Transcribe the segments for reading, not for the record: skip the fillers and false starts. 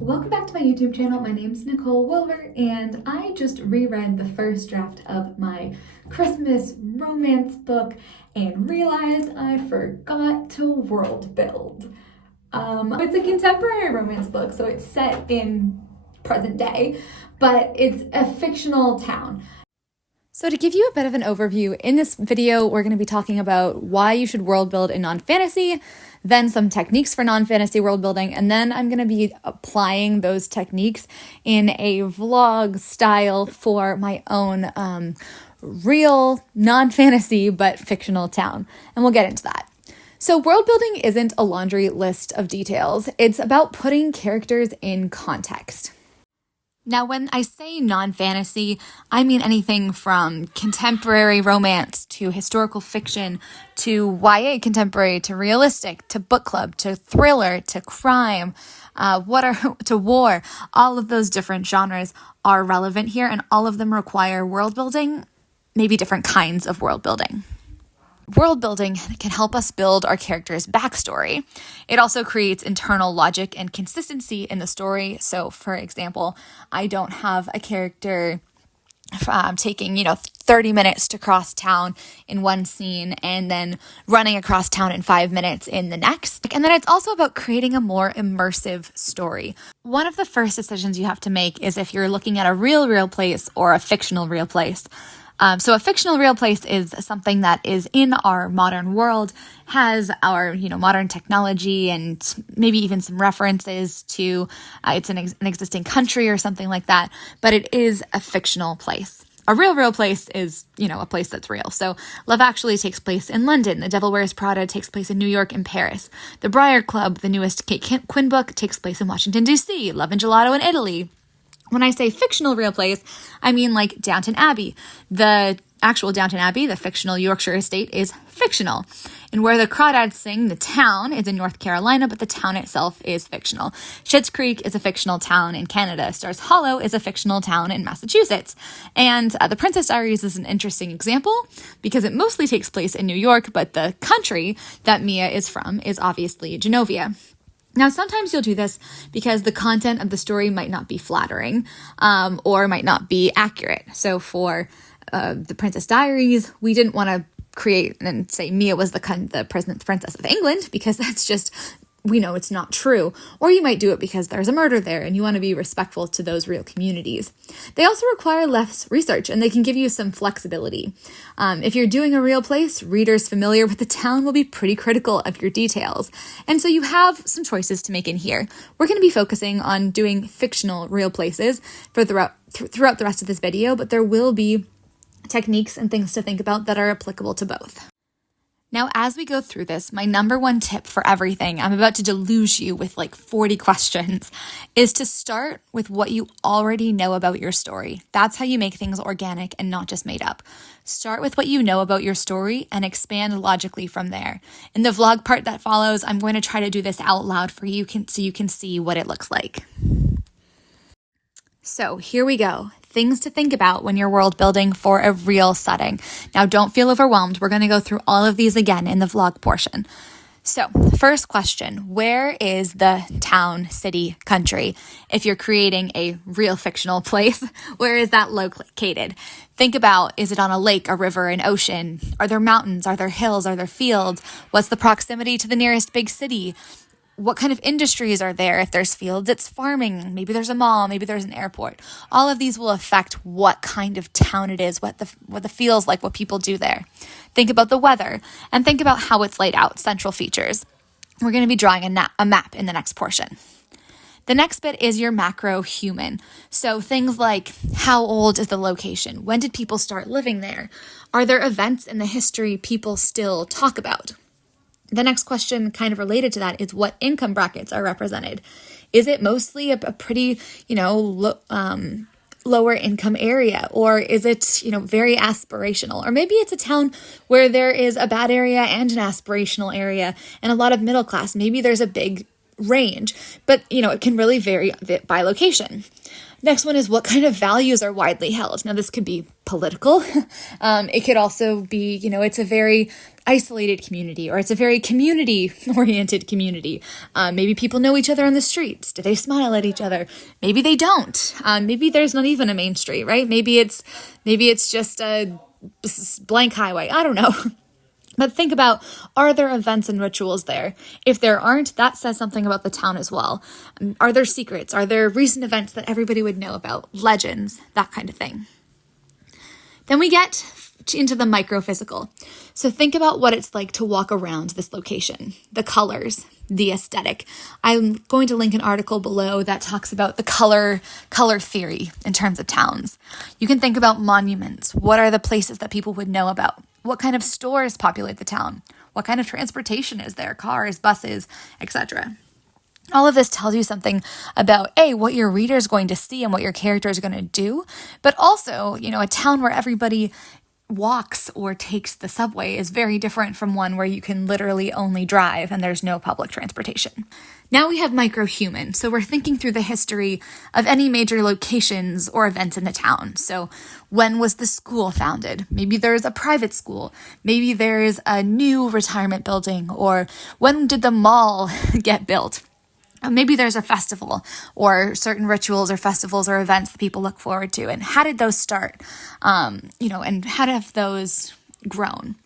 Welcome back to my YouTube channel. My name's Nicole Wilver, and I just reread the first draft of my Christmas romance book and realized I forgot to world build. It's a contemporary romance book, so it's set in present day, but it's a fictional town. So to give you a bit of an overview, in this video, we're going to be talking about why you should world build in non-fantasy, then some techniques for non-fantasy world building, and then I'm going to be applying those techniques in a vlog style for my own real non-fantasy but fictional town, and we'll get into that. So world building isn't a laundry list of details. It's about putting characters in context. Now, when I say non-fantasy, I mean anything from contemporary romance to historical fiction to YA contemporary to realistic to book club to thriller to crime, to war. All of those different genres are relevant here, and all of them require world building, maybe different kinds of world building. World building can help us build our character's backstory. It also creates internal logic and consistency in the story. So, for example, I don't have a character taking, 30 minutes to cross town in one scene and then running across town in 5 minutes in the next. And then it's also about creating a more immersive story. One of the first decisions you have to make is if you're looking at a real place or a fictional real place. So a fictional real place is something that is in our modern world, has our, modern technology and maybe even some references to it's an existing country or something like that, but it is a fictional place. A real place is, a place that's real. So Love Actually takes place in London. The Devil Wears Prada takes place in New York and Paris. The Briar Club, the newest Kate Quinn book, takes place in Washington, D.C. Love and Gelato in Italy. When I say fictional real place, I mean like Downton Abbey. The actual Downton Abbey, the fictional Yorkshire estate, is fictional. And where the Crawdads sing, the town is in North Carolina, but the town itself is fictional. Schitt's Creek is a fictional town in Canada. Stars Hollow is a fictional town in Massachusetts. And The Princess Diaries is an interesting example because it mostly takes place in New York, but the country that Mia is from is obviously Genovia. Now, sometimes you'll do this because the content of the story might not be flattering or might not be accurate. So for The Princess Diaries, we didn't want to create and say Mia was the princess of England because that's just, we know it's not true. Or you might do it because there's a murder there and you want to be respectful to those real communities. They also require less research and they can give you some flexibility. If you're doing a real place, readers familiar with the town will be pretty critical of your details. And so you have some choices to make in here. We're going to be focusing on doing fictional real places throughout the rest of this video, but there will be techniques and things to think about that are applicable to both. Now, as we go through this, my number one tip for everything, I'm about to deluge you with like 40 questions, is to start with what you already know about your story. That's how you make things organic and not just made up. Start with what you know about your story and expand logically from there. In the vlog part that follows, I'm going to try to do this out loud for you so you can see what it looks like. So here we go. Things to think about when you're world building for a real setting. Now, don't feel overwhelmed. We're going to go through all of these again in the vlog portion. So, first question, where is the town, city, country? If you're creating a real fictional place, where is that located? Think about, is it on a lake, a river, an ocean? Are there mountains? Are there hills? Are there fields? What's the proximity to the nearest big city? What kind of industries are there? If there's fields, it's farming. Maybe there's a mall. Maybe there's an airport. All of these will affect what kind of town it is, what the feels like, what people do there. Think about the weather and think about how it's laid out, central features. We're going to be drawing a map in the next portion. The next bit is your macro human. So things like, how old is the location? When did people start living there? Are there events in the history people still talk about? The next question kind of related to that is what income brackets are represented. Is it mostly a pretty, lower income area, or is it, very aspirational? Or maybe it's a town where there is a bad area and an aspirational area and a lot of middle class. Maybe there's a big range, but, it can really vary by location. Next one is what kind of values are widely held. Now, this could be political. It could also be, it's a very isolated community, or it's a very community-oriented community. Maybe people know each other on the streets. Do they smile at each other? Maybe they don't. Maybe there's not even a main street, right? Maybe it's just a blank highway. I don't know. But think about, are there events and rituals there? If there aren't, that says something about the town as well. Are there secrets? Are there recent events that everybody would know about? Legends, that kind of thing. Then we get into the microphysical. So think about what it's like to walk around this location, the colors, the aesthetic. I'm going to link an article below that talks about the color theory in terms of towns. You can think about monuments. What are the places that people would know about? What kind of stores populate the town? What kind of transportation is there? Cars, buses, etc. All of this tells you something about, what your reader is going to see and what your character is going to do, but also, a town where everybody walks or takes the subway is very different from one where you can literally only drive and there's no public transportation. Now we have microhuman. So we're thinking through the history of any major locations or events in the town. So when was the school founded? Maybe there's a private school. Maybe there's a new retirement building, or when did the mall get built? Maybe there's a festival or certain rituals or festivals or events that people look forward to. And how did those start? And how have those grown?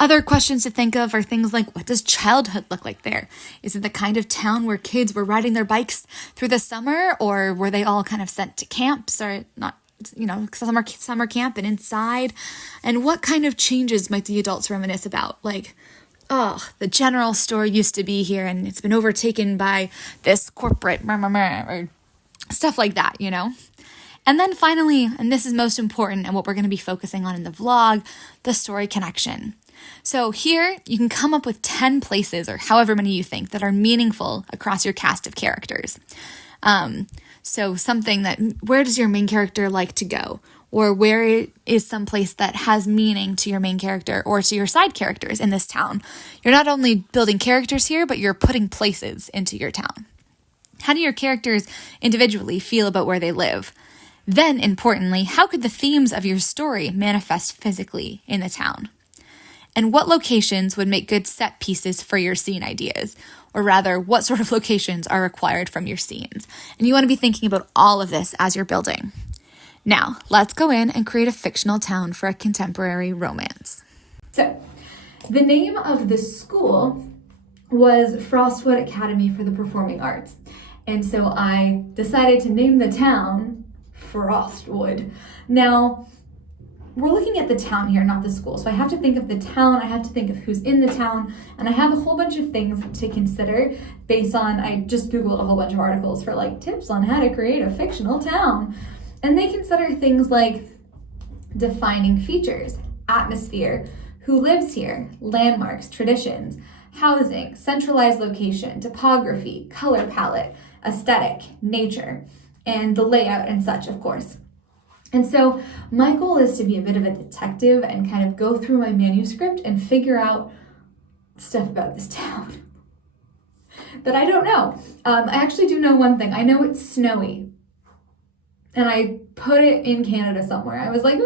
Other questions to think of are things like, what does childhood look like there? Is it the kind of town where kids were riding their bikes through the summer, or were they all kind of sent to camps, or not, summer camp and inside? And what kind of changes might the adults reminisce about? Like, the general store used to be here and it's been overtaken by this corporate or stuff like that, And then finally, and this is most important and what we're going to be focusing on in the vlog, the story connection. So here you can come up with 10 places, or however many you think, that are meaningful across your cast of characters. So something that, where does your main character like to go? Or where is some place that has meaning to your main character or to your side characters in this town? You're not only building characters here, but you're putting places into your town. How do your characters individually feel about where they live? Then, importantly, how could the themes of your story manifest physically in the town? And what locations would make good set pieces for your scene ideas? Or rather, what sort of locations are required from your scenes? And you want to be thinking about all of this as you're building. Now, let's go in and create a fictional town for a contemporary romance. So, the name of the school was Frostwood Academy for the Performing Arts. And so I decided to name the town Frostwood. Now, we're looking at the town here, not the school. So I have to think of the town, I have to think of who's in the town, and I have a whole bunch of things to consider based on, I just Googled a whole bunch of articles for tips on how to create a fictional town. And they consider things like defining features, atmosphere, who lives here, landmarks, traditions, housing, centralized location, topography, color palette, aesthetic, nature, and the layout and such, of course. And so my goal is to be a bit of a detective and kind of go through my manuscript and figure out stuff about this town that I don't know. I actually do know one thing. I know it's snowy. And I put it in Canada somewhere. I was like,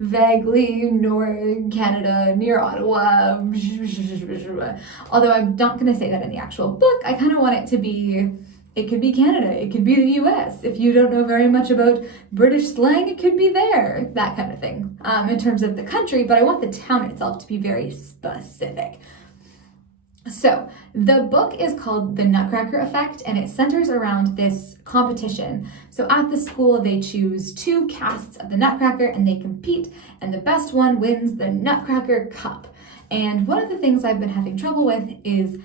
vaguely north Canada, near Ottawa. Although I'm not going to say that in the actual book. I kind of want it to be, it could be Canada, it could be the US. If you don't know very much about British slang, it could be there, that kind of thing, in terms of the country. But I want the town itself to be very specific. So the book is called The Nutcracker Effect, and it centers around this competition. So at the school, they choose 2 casts of the Nutcracker and they compete, and the best one wins the Nutcracker Cup. And one of the things I've been having trouble with is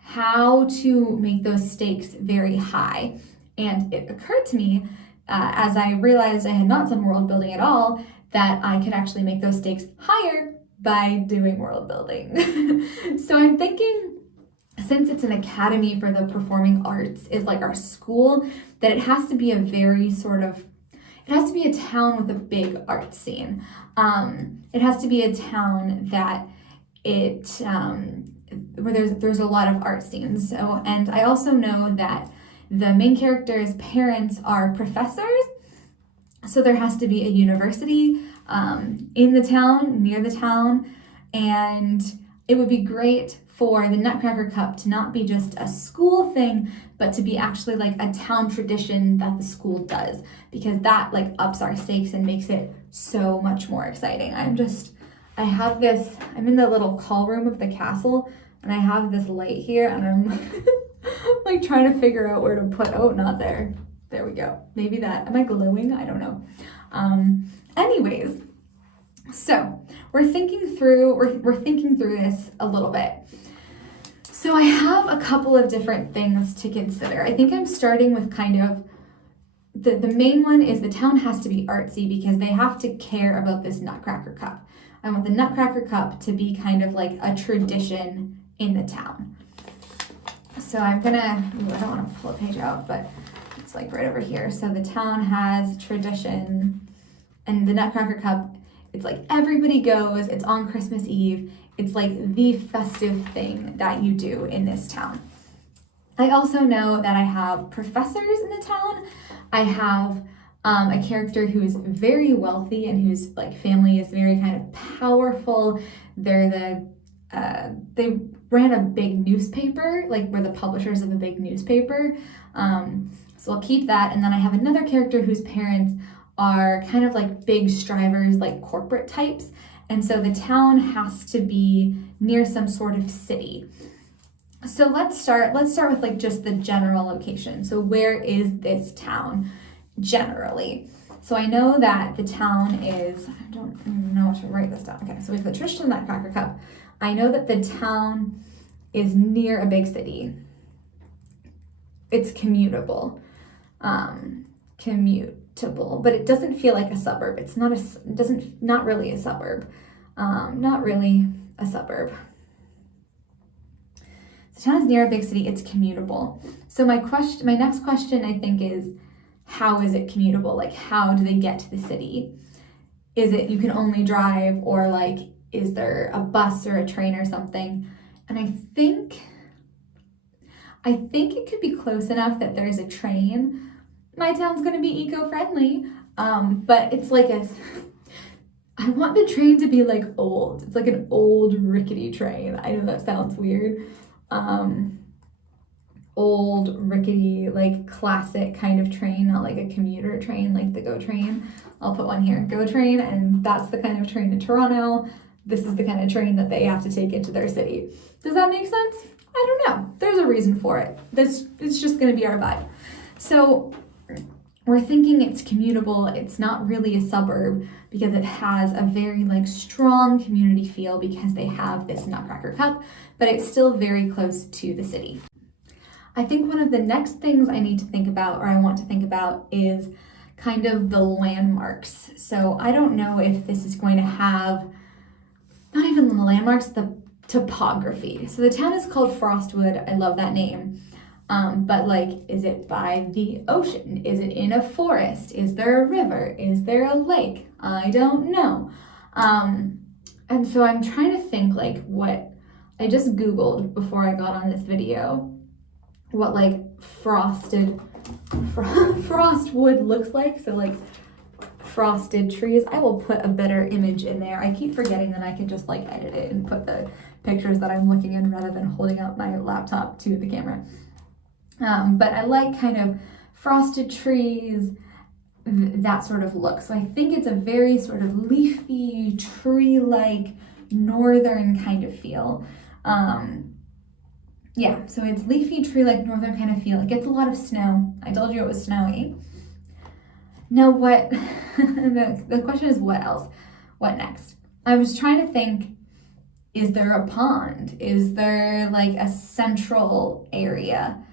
how to make those stakes very high. And it occurred to me, as I realized I had not done world building at all, that I could actually make those stakes higher by doing world building. So I'm thinking, since it's an academy for the performing arts, is like our school, that it has to be a very sort of, it has to be a town with a big art scene. It has to be a town that where there's a lot of art scenes. So, and I also know that the main character's parents are professors, so there has to be a university in the town, near the town, and it would be great for the Nutcracker Cup to not be just a school thing, but to be actually like a town tradition that the school does, because that like ups our stakes and makes it so much more exciting. I'm in the little call room of the castle, and I have this light here, and I'm like trying to figure out where to put, oh, not there. There we go. Maybe that, am I glowing? I don't know. Anyways, so we're thinking through this a little bit. So I have a couple of different things to consider. I think I'm starting with kind of, the main one is the town has to be artsy because they have to care about this Nutcracker Cup. I want the Nutcracker Cup to be kind of like a tradition in the town. So I don't want to pull a page out, but it's like right over here. So the town has tradition, and the Nutcracker Cup, it's like everybody goes, it's on Christmas Eve. It's like the festive thing that you do in this town. I also know that I have professors in the town. I have a character who is very wealthy and whose like family is very kind of powerful. They ran a big newspaper, like we're the publishers of a big newspaper. So I'll keep that. And then I have another character whose parents are kind of like big strivers, like corporate types. And so the town has to be near some sort of city. So let's start with like just the general location. So where is this town generally? So I know that the town is, I don't even know how to write this down. Okay, so we have the traditional Nutcracker Cup. I know that the town is near a big city. It's commutable, but it doesn't feel like a suburb. It's not really a suburb. Not really a suburb. The town is near a big city. It's commutable. So my next question I think is, how is it commutable? Like, how do they get to the city? Is it you can only drive, or like, is there a bus or a train or something? And I think it could be close enough that there's a train. My town's gonna be eco-friendly, but it's like I want the train to be like old. It's like an old rickety train. I know that sounds weird. Old rickety, like classic kind of train, not like a commuter train like the GO train. I'll put one here, GO train, and that's the kind of train in Toronto. This is the kind of train that they have to take into their city. Does that make sense? I don't know. There's a reason for it. It's just gonna be our vibe. So we're thinking it's commutable. It's not really a suburb because it has a very like strong community feel because they have this Nutcracker Cup, but it's still very close to the city. I think one of the next things I need to think about, or I want to think about, is kind of the landmarks. So I don't know if this is going to have, not even the landmarks, the topography. So the town is called Frostwood. I love that name. But like, is it by the ocean? Is it in a forest? Is there a river? Is there a lake? I don't know. And so I'm trying to think like what I just Googled before I got on this video, what like frostwood looks like. So like frosted trees. I will put a better image in there. I keep forgetting that I can just like edit it and put the pictures that I'm looking in rather than holding up my laptop to the camera. But I like kind of frosted trees, that sort of look. So I think it's a very sort of leafy, tree-like, northern kind of feel. Yeah, so it's leafy, tree-like, northern kind of feel. It gets a lot of snow. I told you it was snowy. Now what, the question is what else? What next? I was trying to think, is there a pond? Is there like a central area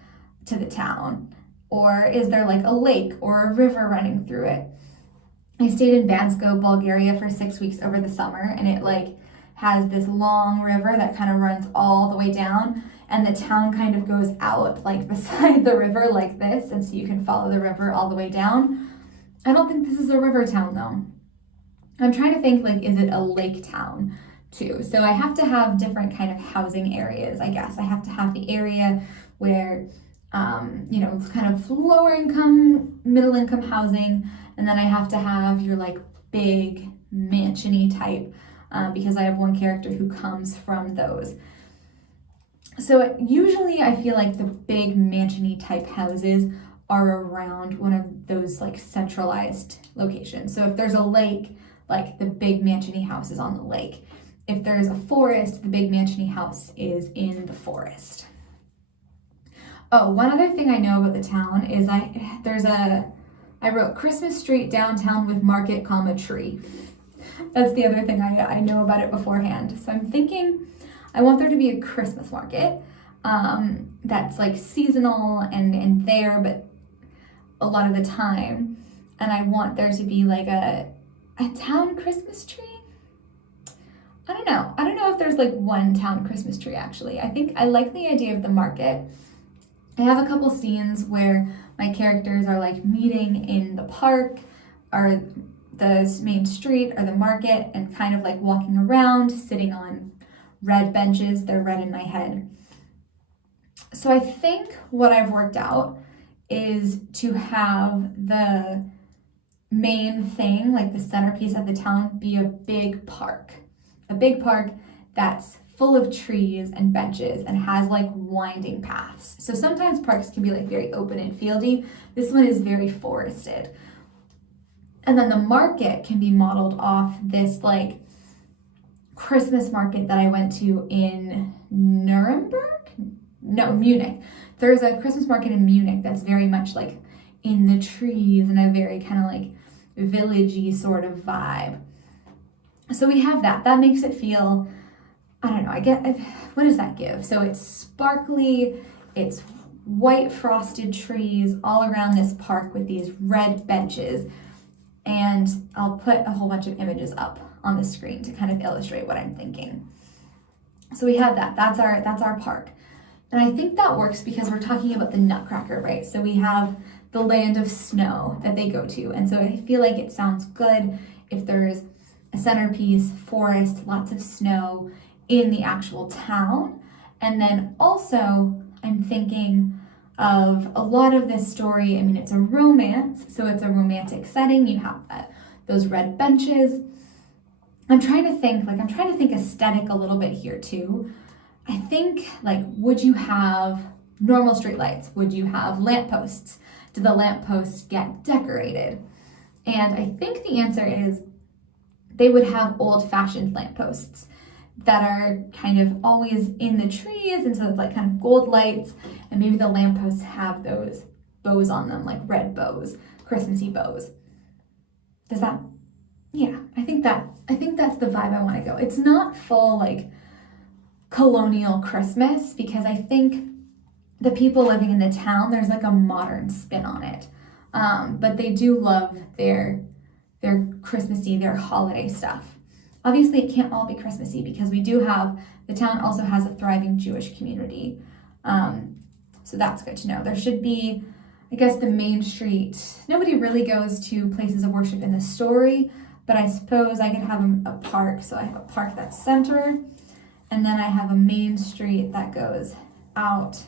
to the town? Or is there like a lake or a river running through it? I stayed in Bansko, Bulgaria for 6 weeks over the summer, and it like has this long river that kind of runs all the way down, and the town kind of goes out like beside the river like this, and so you can follow the river all the way down. I don't think this is a river town though. I'm trying to think like, is it a lake town too? So I have to have different kind of housing areas, I guess. I have to have the area where kind of lower income, middle income housing. And then I have to have your like big mansion-y type because I have one character who comes from those. So usually I feel like the big mansion-y type houses are around one of those like centralized locations. So if there's a lake, like the big mansion-y house is on the lake. If there's a forest, the big mansion-y house is in the forest. Oh, one other thing I know about the town is I wrote Christmas street downtown with market, tree. That's the other thing I know about it beforehand. So I'm thinking I want there to be a Christmas market that's like seasonal and there, but a lot of the time. And I want there to be like a town Christmas tree. I don't know if there's like one town Christmas tree actually. I think I like the idea of the market. I have a couple scenes where my characters are like meeting in the park or the main street or the market and kind of like walking around, sitting on red benches. They're red in my head. So I think what I've worked out is to have the main thing, like the centerpiece of the town, be a big park. A big park that's full of trees and benches and has like winding paths. So sometimes parks can be like very open and fieldy. This one is very forested. And then the market can be modeled off this like Christmas market that I went to in Munich. There's a Christmas market in Munich that's very much like in the trees and a very kind of like villagey sort of vibe. So we have that. That makes it feel, I don't know, what does that give? So it's sparkly, it's white frosted trees all around this park with these red benches. And I'll put a whole bunch of images up on the screen to kind of illustrate what I'm thinking. So we have that. That's our park. And I think that works because we're talking about the Nutcracker, right? So we have the land of snow that they go to. And so I feel like it sounds good if there's a centerpiece, forest, lots of snow in the actual town. And then also I'm thinking of a lot of this story. I mean, it's a romance, so it's a romantic setting. You have those red benches. I'm trying to think aesthetic a little bit here too. I think like, would you have normal street lights? Would you have lampposts? Do the lampposts get decorated? And I think the answer is they would have old-fashioned lampposts that are kind of always in the trees, and so it's like kind of gold lights, and maybe the lampposts have those bows on them, like red bows, Christmassy bows. I think that's the vibe I want to go. It's not full like colonial Christmas because I think the people living in the town, there's like a modern spin on it. But they do love their Christmassy, their holiday stuff. Obviously, it can't all be Christmassy because the town also has a thriving Jewish community. So that's good to know. There should be, I guess, the main street. Nobody really goes to places of worship in the story, but I suppose I could have a park. So I have a park that's center, and then I have a main street that goes out.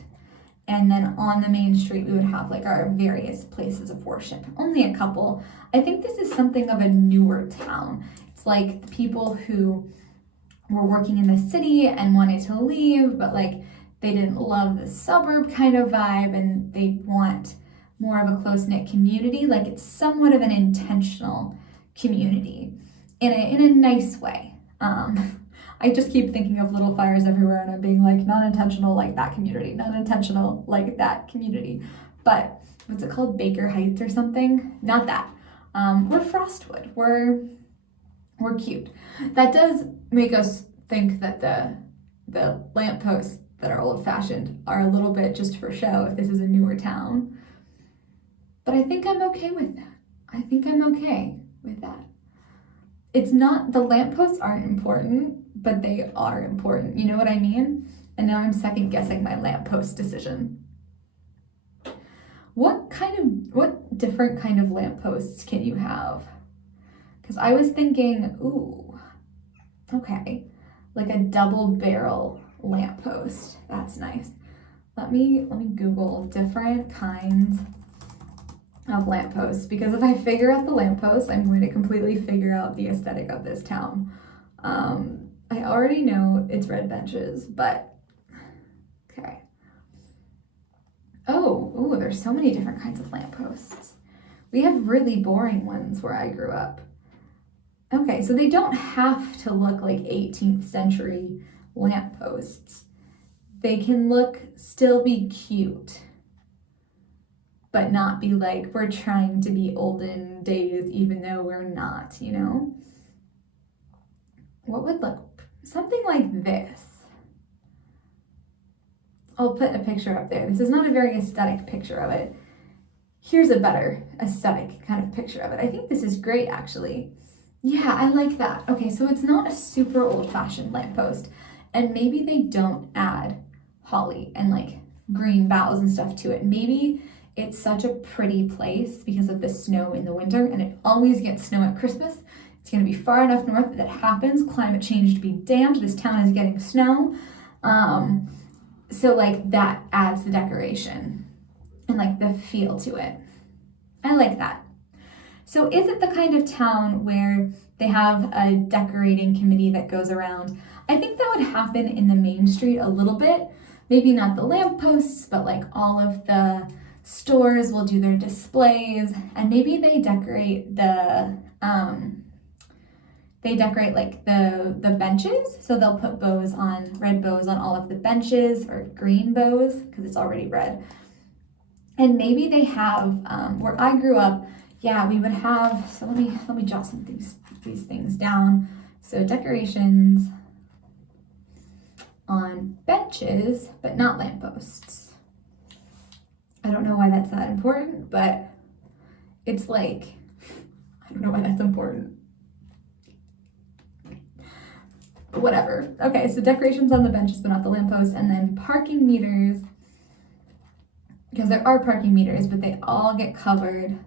And then on the main street, we would have like our various places of worship. Only a couple. I think this is something of a newer town. It's like the people who were working in the city and wanted to leave, but like they didn't love the suburb kind of vibe and they want more of a close-knit community. Like it's somewhat of an intentional community in a nice way. I just keep thinking of little fires everywhere and I'm being like, not intentional like that community, not intentional like that community. But what's it called? Baker Heights or something? Not that. We're Frostwood. We're cute. That does make us think that the lampposts that are old-fashioned are a little bit just for show if this is a newer town. But I think I'm okay with that. I think I'm okay with that. It's not, the lampposts aren't important, but they are important. You know what I mean? And now I'm second guessing my lamppost decision. What different kind of lampposts can you have? Because I was thinking, ooh, okay, like a double barrel lamppost. That's nice. Let me Google different kinds of lampposts, because if I figure out the lampposts, I'm going to completely figure out the aesthetic of this town. I already know it's red benches, but okay. Oh, there's so many different kinds of lampposts. We have really boring ones where I grew up. Okay, so they don't have to look like 18th century lampposts. They can still be cute, but not be like we're trying to be olden days even though we're not, you know? What would look something like this? I'll put a picture up there. This is not a very aesthetic picture of it. Here's a better aesthetic kind of picture of it. I think this is great, actually. Yeah, I like that. Okay, so it's not a super old-fashioned lamppost, and maybe they don't add holly and like green boughs and stuff to it. Maybe it's such a pretty place because of the snow in the winter, and it always gets snow at Christmas. It's going to be far enough north that happens. Climate change to be damned. This town is getting snow. So like that adds the decoration and like the feel to it. I like that. So is it the kind of town where they have a decorating committee that goes around? I think that would happen in the main street a little bit. Maybe not the lampposts, but like all of the stores will do their displays, and maybe they decorate like the benches. So they'll put red bows on all of the benches, or green bows because it's already red. And maybe they have, where I grew up, yeah, we would have, so let me jot some these things down. So decorations on benches, but not lampposts. I don't know why that's that important, but it's like, I don't know why that's important. But whatever. Okay, so decorations on the benches, but not the lampposts, and then parking meters, because there are parking meters, but they all get covered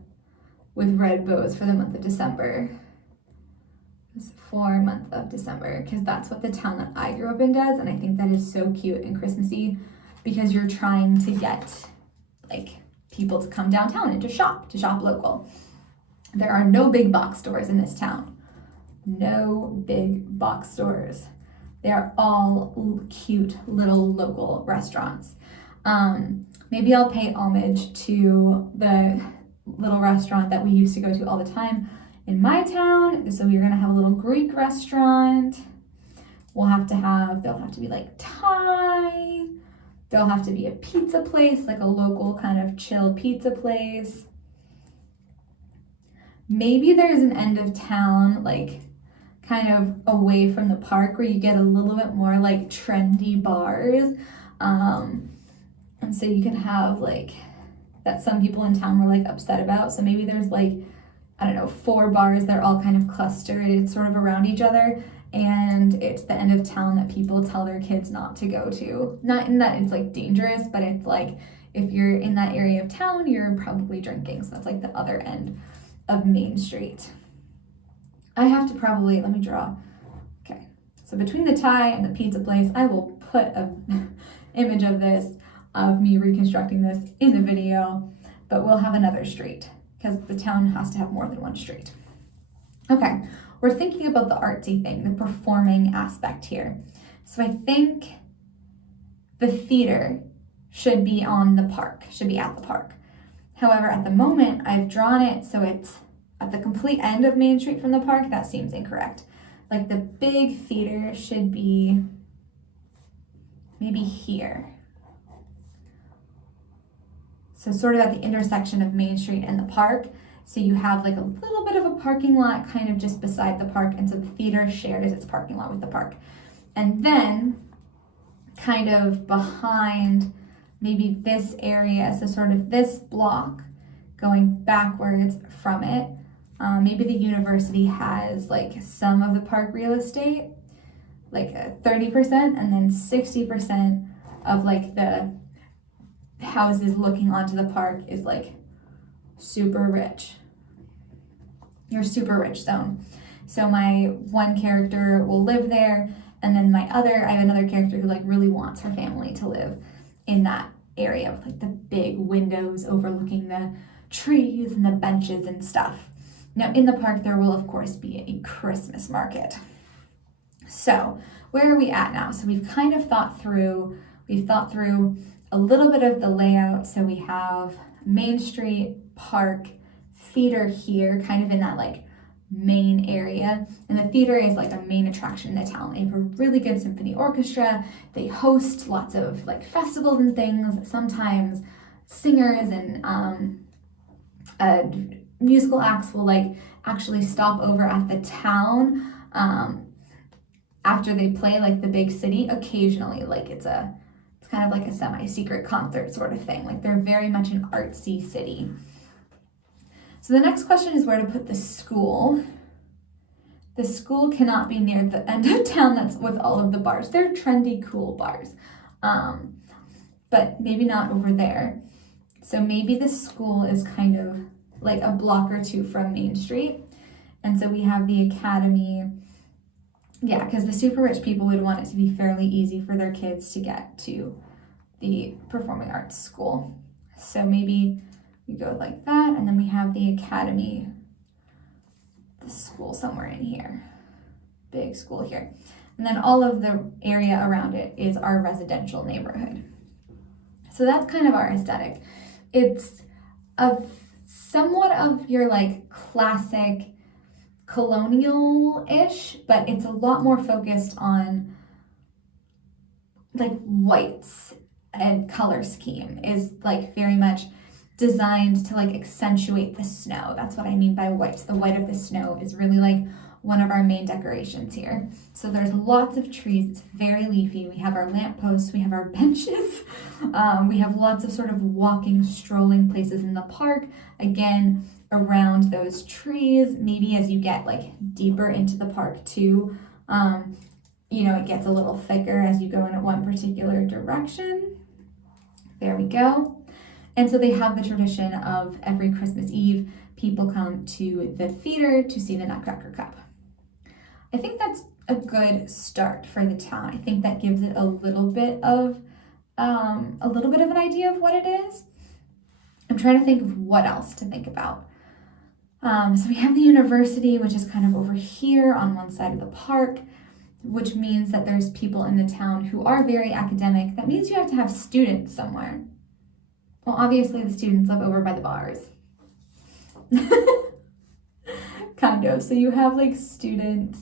with red bows for the month of December. For month of December, because that's what the town that I grew up in does, and I think that is so cute and Christmassy, because you're trying to get like people to come downtown and to shop local. There are no big box stores in this town. No big box stores. They are all cute little local restaurants. Maybe I'll pay homage to the little restaurant that we used to go to all the time in my town. So we're gonna have a little Greek restaurant. They'll have to be like Thai. There'll have to be a pizza place, like a local kind of chill pizza place. Maybe there's an end of town, like kind of away from the park, where you get a little bit more like trendy bars. And so you can have like, that some people in town were like upset about. So maybe there's like, I don't know, 4 bars that are all kind of clustered sort of around each other, and it's the end of town that people tell their kids not to go to. Not in that it's like dangerous, but it's like if you're in that area of town, you're probably drinking. So that's like the other end of Main Street. I have to probably, let me draw. Okay, so between the Thai and the pizza place, I will put an image of this, of me reconstructing this in the video, but we'll have another street, because the town has to have more than one street. Okay, we're thinking about the artsy thing, the performing aspect here. So I think the theater should be on the park, should be at the park. However, at the moment, I've drawn it so it's at the complete end of Main Street from the park. That seems incorrect. Like the big theater should be maybe here. So sort of at the intersection of Main Street and the park. So you have like a little bit of a parking lot kind of just beside the park. And so the theater shares its parking lot with the park. And then kind of behind maybe this area, so sort of this block going backwards from it, maybe the university has like some of the park real estate, like 30%, and then 60% of like the houses looking onto the park is like super rich. Your super rich zone. So my one character will live there, and then I have another character who like really wants her family to live in that area with like the big windows overlooking the trees and the benches and stuff. Now in the park there will of course be a Christmas market. So where are we at now? So we've kind of thought through a little bit of the layout. So we have Main Street, park, theater here, kind of in that like main area. And the theater is like a main attraction in the town. They have a really good symphony orchestra. They host lots of like festivals and things. Sometimes singers and musical acts will like actually stop over at the town after they play like the big city occasionally. Like it's kind of like a semi-secret concert sort of thing. Like they're very much an artsy city. So the next question is where to put the school. The school cannot be near the end of town that's with all of the bars. They're trendy, cool bars, but maybe not over there. So maybe the school is kind of like a block or two from Main Street. And so we have the academy. Yeah, because the super rich people would want it to be fairly easy for their kids to get to the performing arts school. So maybe we go like that, and then we have the academy, the school somewhere in here, big school here. And then all of the area around it is our residential neighborhood. So that's kind of our aesthetic. It's somewhat of your like classic colonial-ish, but it's a lot more focused on like whites, and color scheme is like very much designed to like accentuate the snow. That's what I mean by whites. The white of the snow is really like one of our main decorations here. So there's lots of trees. It's very leafy. We have our lampposts. We have our benches. We have lots of sort of walking, strolling places in the park. Again, around those trees. Maybe as you get like deeper into the park too, it gets a little thicker as you go in one particular direction. There we go. And so they have the tradition of every Christmas Eve, people come to the theater to see the Nutcracker Cup. I think that's a good start for the town. I think that gives it a little bit of an idea of what it is. I'm trying to think of what else to think about. So we have the university, which is kind of over here on one side of the park, which means that there's people in the town who are very academic. That means you have to have students somewhere. Well, obviously the students live over by the bars. Kind of. So you have like students,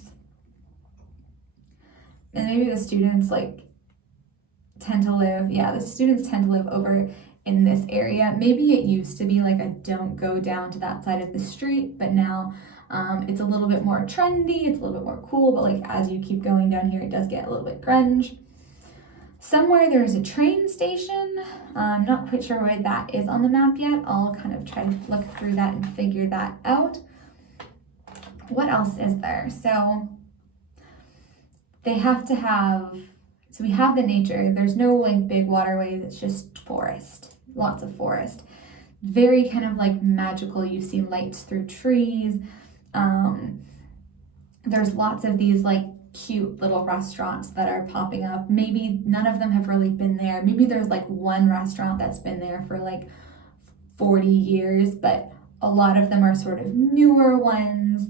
and maybe the students the students tend to live over in this area. Maybe it used to be like a don't go down to that side of the street, but now it's a little bit more trendy, it's a little bit more cool, but like as you keep going down here, it does get a little bit grunge. Somewhere there is a train station. I'm not quite sure where that is on the map yet. I'll kind of try to look through that and figure that out. What else is there? So we have the nature. There's no like big waterways, it's just forest, lots of forest. Very kind of like magical. You see lights through trees. There's lots of these like cute little restaurants that are popping up. Maybe none of them have really been there. Maybe there's like one restaurant that's been there for like 40 years, but a lot of them are sort of newer ones.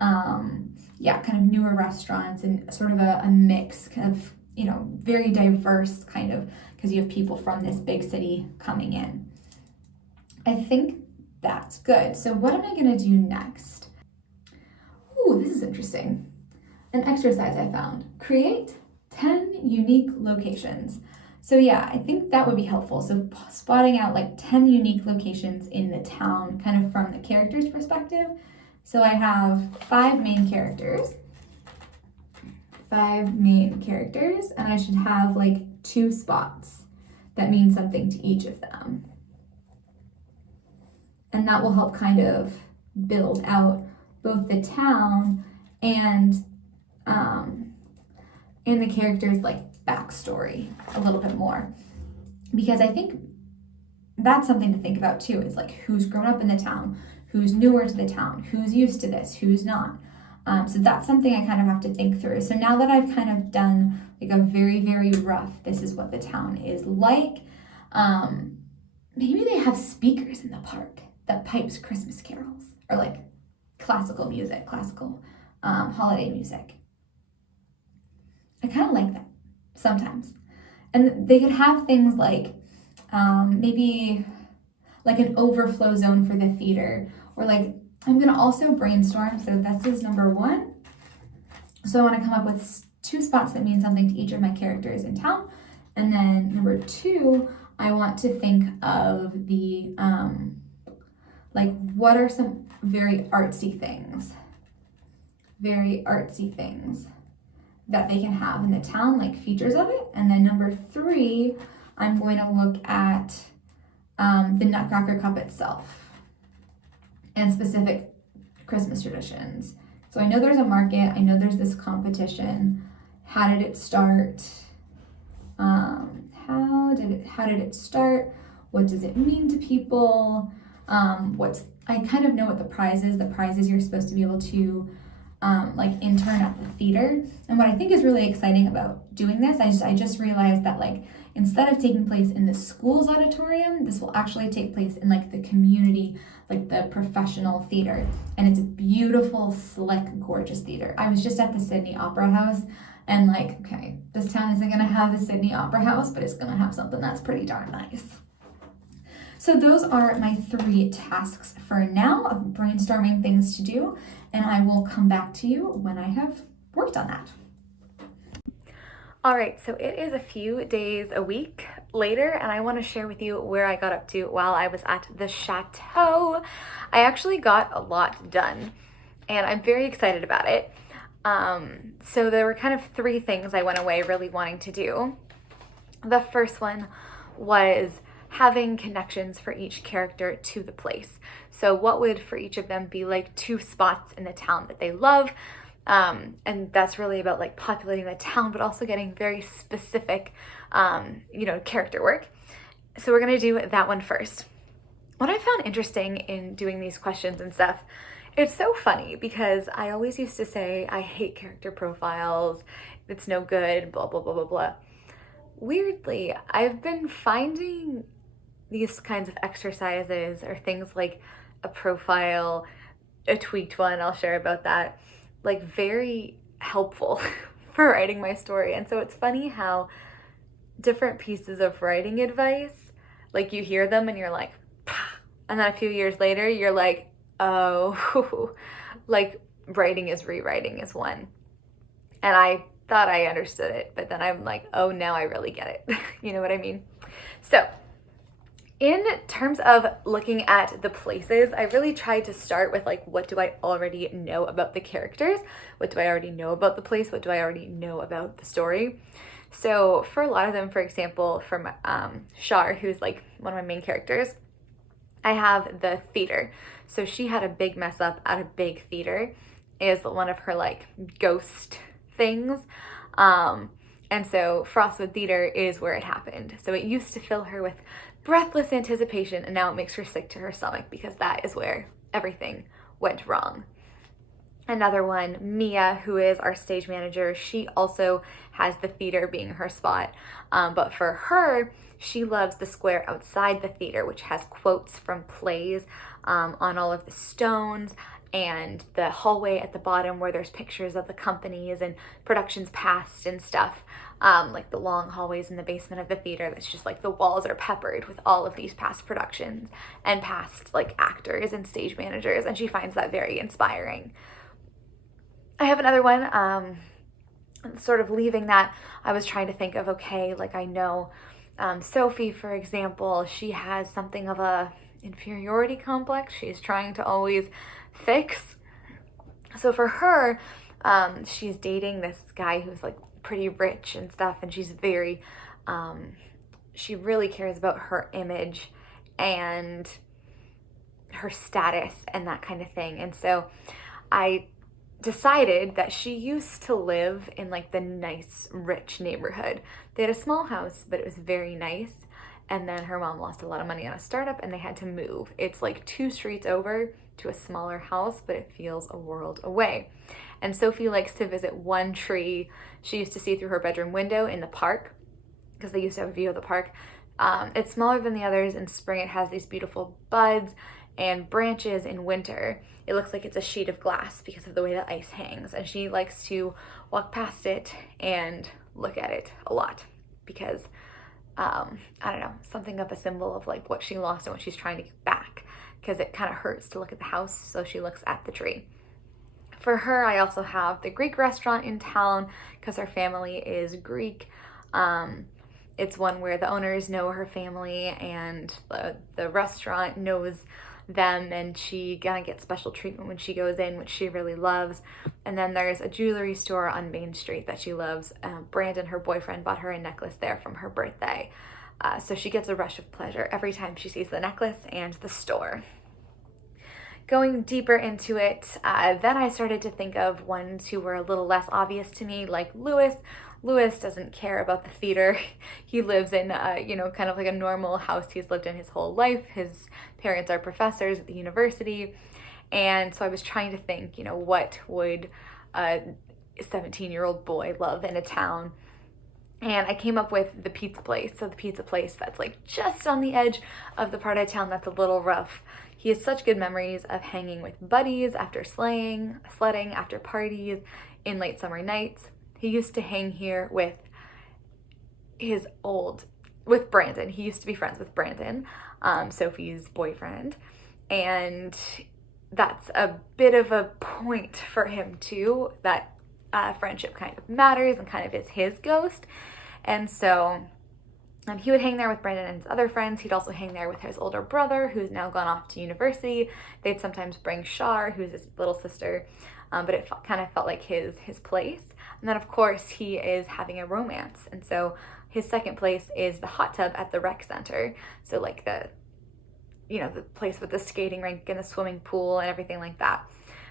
Kind of newer restaurants and sort of a mix of, very diverse kind of, because you have people from this big city coming in. I think that's good. So what am I going to do next? Ooh, this is interesting. An exercise I found. Create 10 unique locations. So yeah, I think that would be helpful. So spotting out like 10 unique locations in the town, kind of from the character's perspective. So I have 5 main characters, and I should have like 2 spots that mean something to each of them. And that will help kind of build out both the town and the character's like backstory a little bit more. Because I think that's something to think about too, is like who's grown up in the town, who's newer to the town, who's used to this, who's not. So that's something I kind of have to think through. So now that I've kind of done like a very, very rough, this is what the town is like, Maybe they have speakers in the park that pipes Christmas carols, or like classical music, classical holiday music. I kind of like that sometimes. And they could have things like maybe like an overflow zone for the theater, or like, I'm gonna also brainstorm, so this is number 1. So I wanna come up with 2 spots that mean something to each of my characters in town. And then number 2, I want to think of the, like, what are some very artsy things that they can have in the town, like features of it. And then number 3, I'm going to look at the Nutcracker Cup itself and specific Christmas traditions. So I know there's a market, I know there's this competition. How did it start? How did it start? What does it mean to people? I kind of know what the prize is. The prize is you're supposed to be able to like intern at the theater. And what I think is really exciting about doing this, I just realized that like instead of taking place in the school's auditorium, this will actually take place in like the community, like the professional theater. And it's a beautiful, slick, gorgeous theater. I was just at the Sydney Opera House and like, okay, this town isn't gonna have the Sydney Opera House, but it's gonna have something that's pretty darn nice. So those are my 3 tasks for now of brainstorming things to do, and I will come back to you when I have worked on that. All right, so it is a few days a week later, and I want to share with you where I got up to while I was at the chateau. I actually got a lot done, and I'm very excited about it. So there were kind of 3 things I went away really wanting to do. The first one was having connections for each character to the place. So what would for each of them be like 2 spots in the town that they love? And that's really about like populating the town, but also getting very specific, character work. So we're gonna do that one first. What I found interesting in doing these questions and stuff, it's so funny because I always used to say, I hate character profiles, it's no good, blah, blah, blah, blah, blah. Weirdly, I've been finding these kinds of exercises or things like a profile, a tweaked one, I'll share about that, like very helpful for writing my story. And so it's funny how different pieces of writing advice, like you hear them and you're like, pah, and then a few years later, you're like, oh, like writing is rewriting is one. And I thought I understood it, but then I'm like, oh, now I really get it. You know what I mean? So in terms of looking at the places, I really tried to start with like, what do I already know about the characters? What do I already know about the place? What do I already know about the story? So for a lot of them, for example, from Shar, who's like one of my main characters, I have the theater. So she had a big mess up at a big theater, is one of her like ghost things. And so Frostwood Theater is where it happened. So it used to fill her with breathless anticipation, and now it makes her sick to her stomach because that is where everything went wrong. Another one, Mia, who is our stage manager, she also has the theater being her spot. But for her, she loves the square outside the theater, which has quotes from plays on all of the stones, and the hallway at the bottom where there's pictures of the companies and productions past and stuff, like the long hallways in the basement of the theater. That's just like the walls are peppered with all of these past productions and past like actors and stage managers, and she finds that very inspiring. I have another one, sort of leaving that, I was trying to think of, okay, like I know Sophie, for example, she has something of a inferiority complex she's trying to always fix. So for her, she's dating this guy who's like pretty rich and stuff, and she's very, she really cares about her image and her status and that kind of thing. And so I decided that she used to live in like the nice, rich neighborhood. They had a small house, but it was very nice. And then her mom lost a lot of money on a startup and they had to move. It's like 2 streets over to a smaller house, but it feels a world away. And Sophie likes to visit one tree she used to see through her bedroom window in the park, because they used to have a view of the park. It's smaller than the others. In spring, it has these beautiful buds and branches. In winter, it looks like it's a sheet of glass because of the way the ice hangs. And she likes to walk past it and look at it a lot because, I don't know, something of a symbol of like what she lost and what she's trying to get back, because it kind of hurts to look at the house, so she looks at the tree. For her, I also have the Greek restaurant in town because her family is Greek. It's one where the owners know her family and the restaurant knows them, and she kind of gets special treatment when she goes in, which she really loves. And then there's a jewelry store on Main Street that she loves. Brandon, her boyfriend, bought her a necklace there from her birthday. So she gets a rush of pleasure every time she sees the necklace and the store. Going deeper into it, then I started to think of ones who were a little less obvious to me, like Lewis. Lewis doesn't care about the theater. He lives in, kind of like a normal house he's lived in his whole life. His parents are professors at the university. And so I was trying to think, what would a 17-year-old boy love in a town? And I came up with the pizza place. So the pizza place that's like just on the edge of the part of town that's a little rough. He has such good memories of hanging with buddies after sledding after parties in late summer nights. He used to hang here with Brandon. He used to be friends with Brandon, Sophie's boyfriend. And that's a bit of a point for him too, that friendship kind of matters and kind of is his ghost. And so he would hang there with Brandon and his other friends. He'd also hang there with his older brother, who's now gone off to university. They'd sometimes bring Shar, who's his little sister, but it kind of felt like his place. And then, of course, he is having a romance. And so his second place is the hot tub at the rec center. So like the place with the skating rink and the swimming pool and everything like that,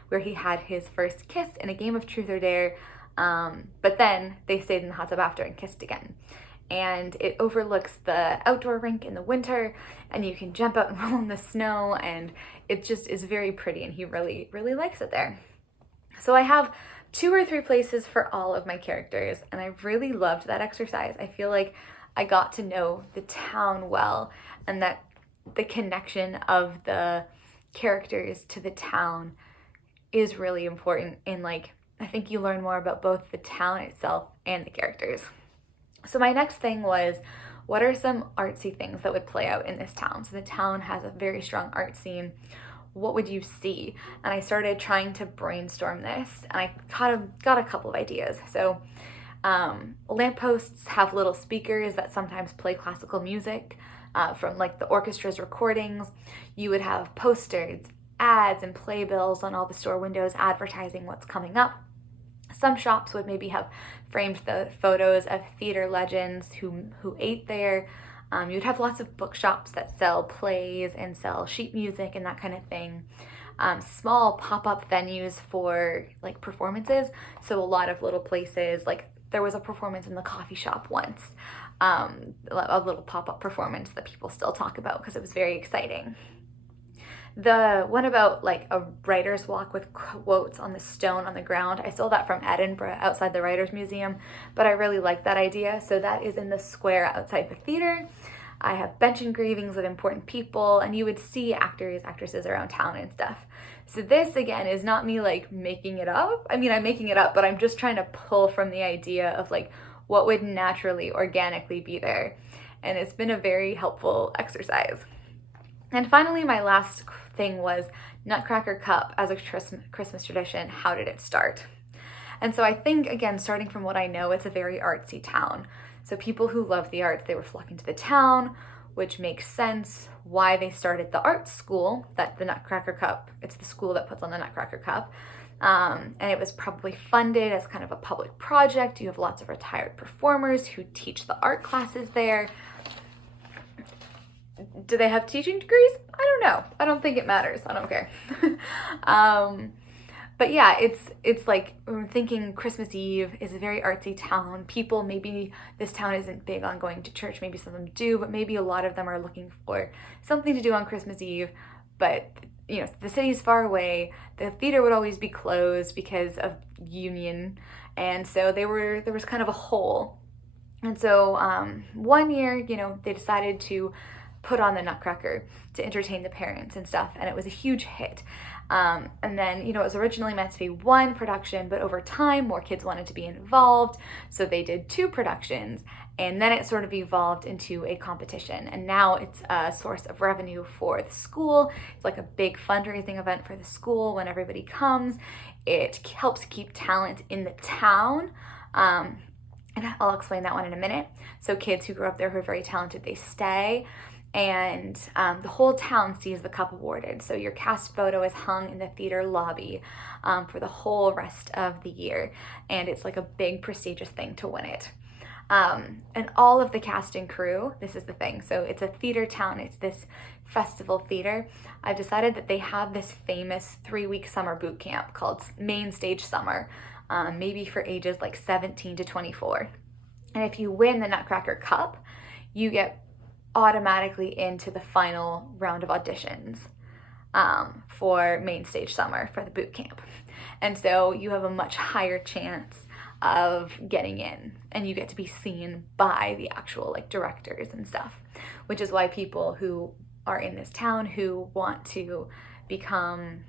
where he had his first kiss in a game of truth or dare. But then they stayed in the hot tub after and kissed again. And it overlooks the outdoor rink in the winter, and you can jump out and roll in the snow, and it just is very pretty, and he really, really likes it there. So I have 2 or 3 places for all of my characters, and I really loved that exercise. I feel like I got to know the town well, and that the connection of the characters to the town is really important in I think you learn more about both the town itself and the characters. So my next thing was, what are some artsy things that would play out in this town? So the town has a very strong art scene. What would you see? And I started trying to brainstorm this, and I got a couple of ideas. So lampposts have little speakers that sometimes play classical music from the orchestra's recordings. You would have posters, ads, and playbills on all the store windows advertising what's coming up. Some shops would maybe have framed the photos of theater legends who ate there. You'd have lots of bookshops that sell plays and sell sheet music and that kind of thing. Small pop-up venues for performances. So a lot of little places, there was a performance in the coffee shop once, a little pop-up performance that people still talk about because it was very exciting. The one about a writer's walk with quotes on the stone on the ground, I stole that from Edinburgh outside the Writers' Museum, but I really like that idea. So that is in the square outside the theater. I have bench engravings of important people, and you would see actors, actresses around town and stuff. So this, again, is not me making it up. I mean, I'm making it up, but I'm just trying to pull from the idea of what would naturally, organically be there. And it's been a very helpful exercise. And finally, my last thing was Nutcracker Cup as a Christmas tradition. How did it start? And so I think, again, starting from what I know, it's a very artsy town. So people who love the arts, they were flocking to the town, which makes sense why they started the art school, that the Nutcracker Cup, it's the school that puts on the Nutcracker Cup. And it was probably funded as kind of a public project. You have lots of retired performers who teach the art classes there. Do they have teaching degrees? I don't know. I don't think it matters. I don't care. But yeah, it's I'm thinking Christmas Eve is a very artsy town. People, maybe this town isn't big on going to church. Maybe some of them do, but maybe a lot of them are looking for something to do on Christmas Eve. But the city's far away. The theater would always be closed because of union, and so there was kind of a hole And so one year, you know, they decided to put on the Nutcracker to entertain the parents and stuff, and it was a huge hit. And then, you know, it was originally meant to be one production, but over time, more kids wanted to be involved, so they did 2 productions, and then it sort of evolved into a competition, and now it's a source of revenue for the school. It's like a big fundraising event for the school when everybody comes. It helps keep talent in the town. And I'll explain that one in a minute. So kids who grew up there who are very talented, they stay. And the whole town sees the cup awarded. So your cast photo is hung in the theater lobby for the whole rest of the year. And it's like a big prestigious thing to win it. And all of the cast and crew, this is the thing. So it's a theater town. It's this festival theater. I've decided that they have this famous 3-week summer boot camp called Main Stage Summer. Maybe for ages like 17 to 24. And if you win the Nutcracker Cup, you get automatically into the final round of auditions for Main Stage Summer for the boot camp. And so you have a much higher chance of getting in, and you get to be seen by the actual like directors and stuff, which is why people who are in this town who want to become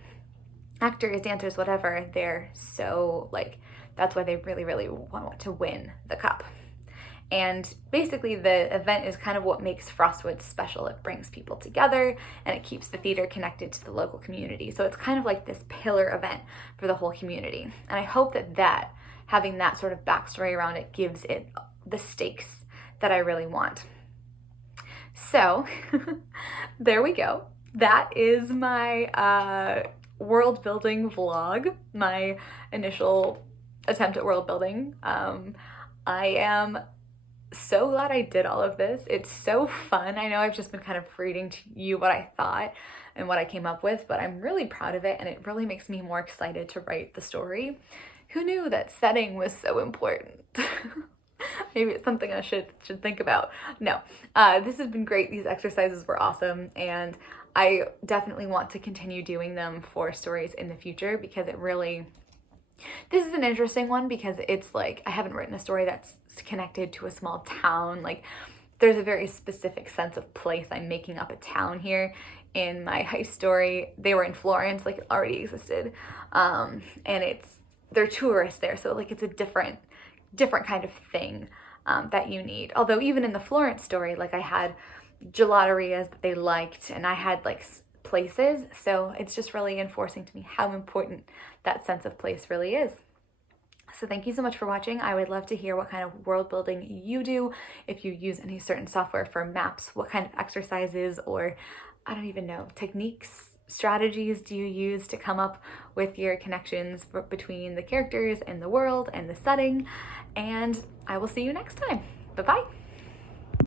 actors, dancers, whatever, they're so like, that's why they really, really want to win the cup. And basically the event is kind of what makes Frostwood special. It brings people together and it keeps the theater connected to the local community. So it's kind of like this pillar event for the whole community. And I hope that having that sort of backstory around it gives it the stakes that I really want. So there we go. That is my world building vlog, my initial attempt at world building. I am so glad I did all of this. It's so fun. I know I've just been kind of reading to you what I thought and what I came up with, but I'm really proud of it, and it really makes me more excited to write the story. Who knew that setting was so important? Maybe it's something I should think about. No, this has been great. These exercises were awesome, and I definitely want to continue doing them for stories in the future because it really, this is an interesting one because it's like, I haven't written a story that's connected to a small town. Like there's a very specific sense of place. I'm making up a town here. In my heist story, they were in Florence, like it already existed. And they're tourists there. So like it's a different kind of thing that you need. Although even in the Florence story, like I had gelaterias that they liked, and I had like places, so it's just really enforcing to me how important that sense of place really is. So thank you so much for watching. I would love to hear what kind of world building you do, if you use any certain software for maps, what kind of exercises, or I don't even know, techniques, strategies do you use to come up with your connections between the characters and the world and the setting. And I will see you next time. Bye-bye.